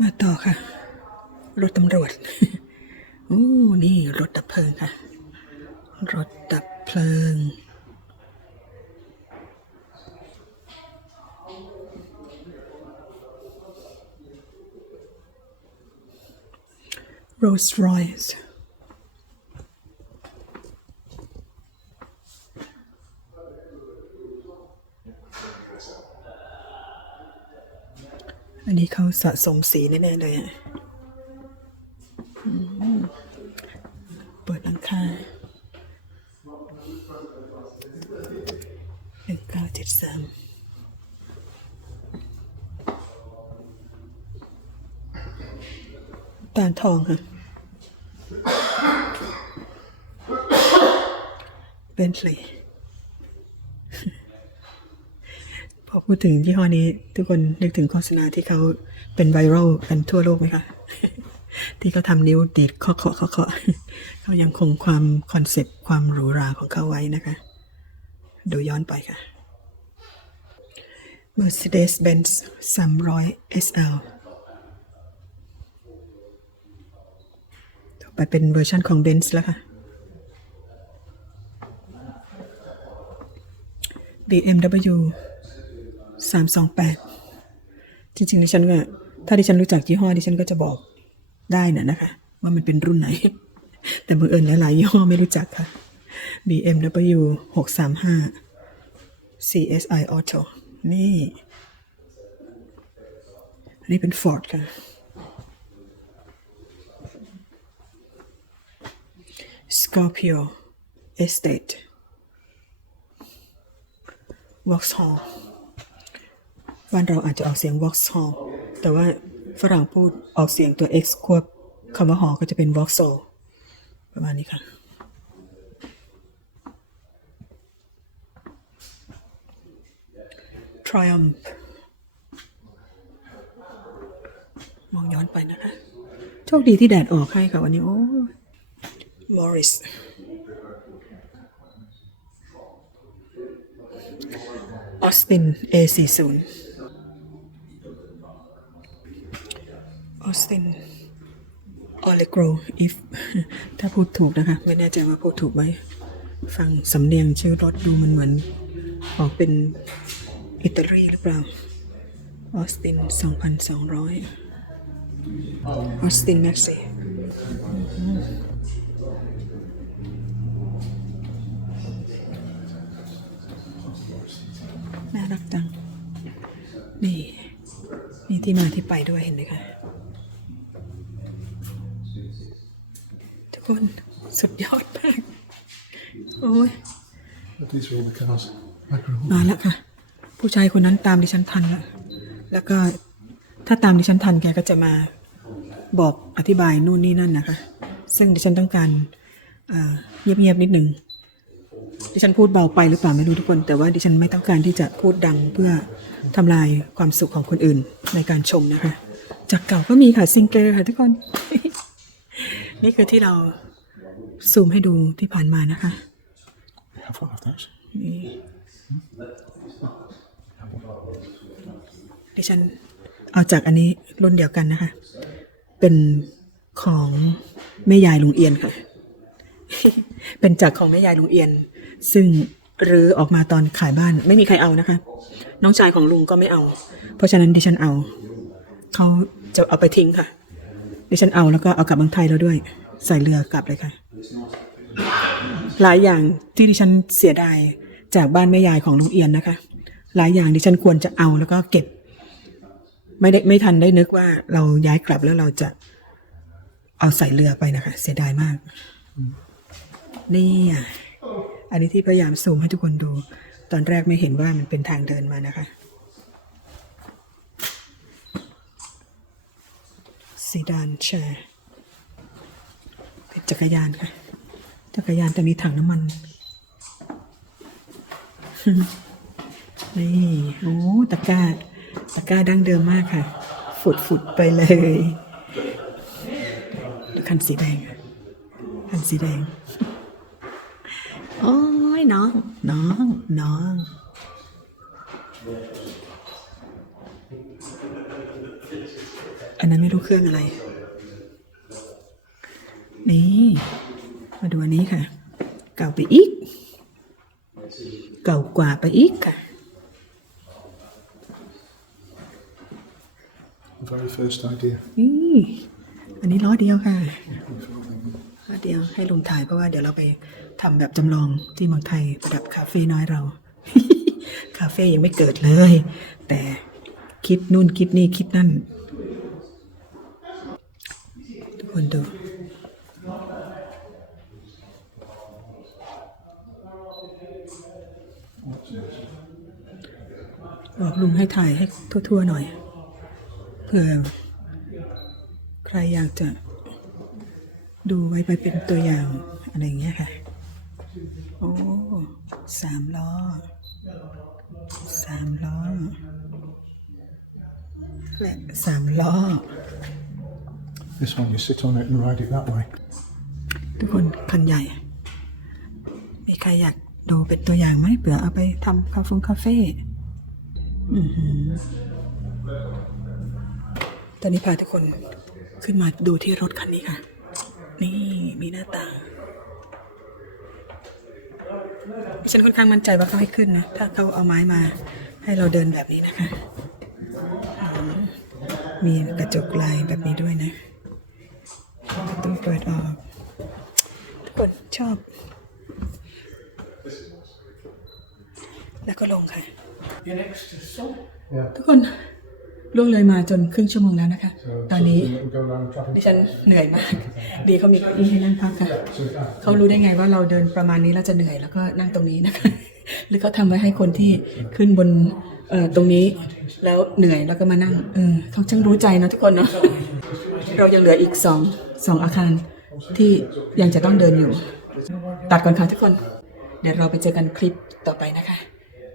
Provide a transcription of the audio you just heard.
มาต่อค่ะ รถตำรวจโอ้นี่รถดับเพลิงค่ะ รถดับเพลิง Rolls Royce อันนี้เขาสะสมสีแน่ๆเลยอะเปิดหลังคาหนึ่งเก้าเจ็ดสามตาทองค่ะเบน t ลีย์ พอพูดถึงยี่ห้อนี้ ทุกคนนึกถึงโฆษณาที่เขาเป็นไวรัลกันทั่วโลกไหมคะที่เขาทำนิ้วดีดเคาะเคาะเคาะเคาะเขายังคงความคอนเซปต์ความหรูหราของเขาไว้นะคะ ดูย้อนไปค่ะ Mercedes-Benz 300 SL ต่อไปเป็นเวอร์ชันของ Benz แล้วค่ะ BMW สามสองแปดจริงๆดิฉันก็ถ้าดิฉันรู้จักยี่ห้อดิฉันก็จะบอกได้น่ะนะคะ ว่ามันเป็นรุ่นไหน แต่บังเอิญหลายๆยี่ห้อไม่รู้จักค่ะ BMW หกสามห้า CSI Auto นี่อันนี้เป็น Ford ค่ะ Scorpio Estate Vauxhall บ้านเราอาจจะออกเสียง Vauxhall แต่ว่าฝรั่งพูดออกเสียงตัว X ควบคำว่าหอก็จะเป็น Vauxhall ประมาณนี้ค่ะ Triumph มองย้อนไปนะคะ โชคดีที่แดดออกให้ค่ะวันนี้ โอ้ Morris Austin A40 Austin Allegro if ถ้าพูดถูกนะคะ ไม่แน่ใจว่าพูดถูกไหมฟังสำเนียงชื่อรถดูมันเหมือน ออกเป็นอิตาลีหรือเปล่า Austin 2,200 Austin Maxi น่ารักจัง นี่มีที่มาที่ไปด้วยเห็นไหมคะ ทุก คนสุดยอดมากโอ้ย But these are all the cars. Macaron. มาแล้วค่ะ ผู้ชายคนนั้นตามดิฉันทันแล้วแล้วก็ถ้าตามดิฉันทันแกก็จะมาบอกอธิบายนู่นนี่นั่นนะคะ ซึ่งดิฉันต้องการเอ่อเงียบๆนิดหนึ่งดิฉันพูดเบาไปหรือเปล่าไม่รู้ทุกคน แต่ว่าดิฉันไม่ต้องการที่จะพูดดังเพื่อทำลายความสุขของคนอื่นในการชมนะคะ จากเก่าก็มีค่ะซิงเกิลค่ะทุกคน นี่คือที่เราซูมให้ดูที่ผ่านมานะคะ We have one of those. ดิฉันเอาจากอันนี้รุ่นเดียวกันนะคะ เป็นของแม่ยายลุงเอียนค่ะ เป็นจากของแม่ยายลุงเอียน ซึ่งรื้อออกมาตอนขายบ้านไม่มีใครเอานะคะ น้องชายของลุงก็ไม่เอา เพราะฉะนั้นดิฉันเอา เขาจะเอาไปทิ้งค่ะ ดิฉันเอาแล้วก็เอากลับเมืองไทยแล้วด้วย ใส่เรือกลับเลยค่ะ หลายอย่างที่ดิฉันเสียดายจากบ้านแม่ยายของลุงเอียนนะคะ หลายอย่างดิฉันควรจะเอาแล้วก็เก็บ ไม่ได้ไม่ทันได้นึกว่าเราย้ายกลับแล้วเราจะเอาใส่เรือไปนะคะ เสียดายมาก นี่อะอันนี้ที่พยายามซูมให้ทุกคนดู ตอนแรกไม่เห็นว่ามันเป็นทางเดินมานะคะ ซีดานแชร์เป็นจักรยานค่ะ จักรยานแต่มีถังน้ำมัน นี่โอ้ตะกร้าตะกร้าดั้งเดิมมากค่ะ ฝุดฝุดๆไปเลยแล้วคันสีแดงอะคันสีแดง โอ้ยน้อง น้อง น้อง ออันนั้นไม่รู้เครื่องอะไร นี่ มาดูอันนี้ค่ะ เก่าไปอีก เก่ากว่าไปอีกค่ะ The very first idea. นี่อันนี้ล้อเดียวค่ะล้อเดียวให้ลุงถ่ายเพราะว่าเดี๋ยวเราไปทำแบบจำลองที่เมืองไทยประดับคาเฟ่น้อยเรา คาเฟ่ยังไม่เกิดเลย แต่คิดนู่นคิดนี่คิดนั่นทุก คนดู บอกลุงให้ถ่ายให้ทั่วๆหน่อยเผื่อ ใครอยากจะดูไว้ไปเป็นตัวอย่างอะไรอย่างเงี้ยค่ะ โอ้ สามล้อ สามล้อและสามล้อ This one, you sit on it and ride it that way. ทุกคนคันใหญ่ มีใครอยากดูเป็นตัวอย่างไหมเผื่อเอาไปทำคาเฟ่คาเฟ่ตอนนี้พาทุกคนขึ้นมาดูที่รถคันนี้ค่ะ นี่มีหน้าต่างฉันค่อนข้างมั่นใจว่าเขาให้ขึ้นนะ ถ้าเขาเอาไม้มาให้เราเดินแบบนี้นะคะมมีกระจกลายแบบนี้ด้วยนะ ประตูเปิดออกทุกคนชอบ แล้วก็ลงค่ะ Yeah. ทุกคนล่วงเลยมาจนครึ่งชั่วโมงแล้วนะคะ ตอนนี้ We go around traffic. ดิฉันเหนื่อยมาก ดีเขามีเก้าอี้ให้นั่งพักค่ะ เขารู้ได้ไงว่าเราเดินประมาณนี้เราจะเหนื่อยแล้วก็นั่งตรงนี้นะคะ หรือเขาทำไว้ให้คนที่ขึ้นบนเอ่อตรงนี้ แล้วเหนื่อยแล้วก็มานั่ง เออเขาช่างรู้ใจนะทุกคนเนาะ เรายังเหลืออีกสองสองอาคารที่ยังจะต้องเดินอยู่ ตัดก่อนค่ะทุกคน เดี๋ยวเราไปเจอกันคลิปต่อไปนะคะ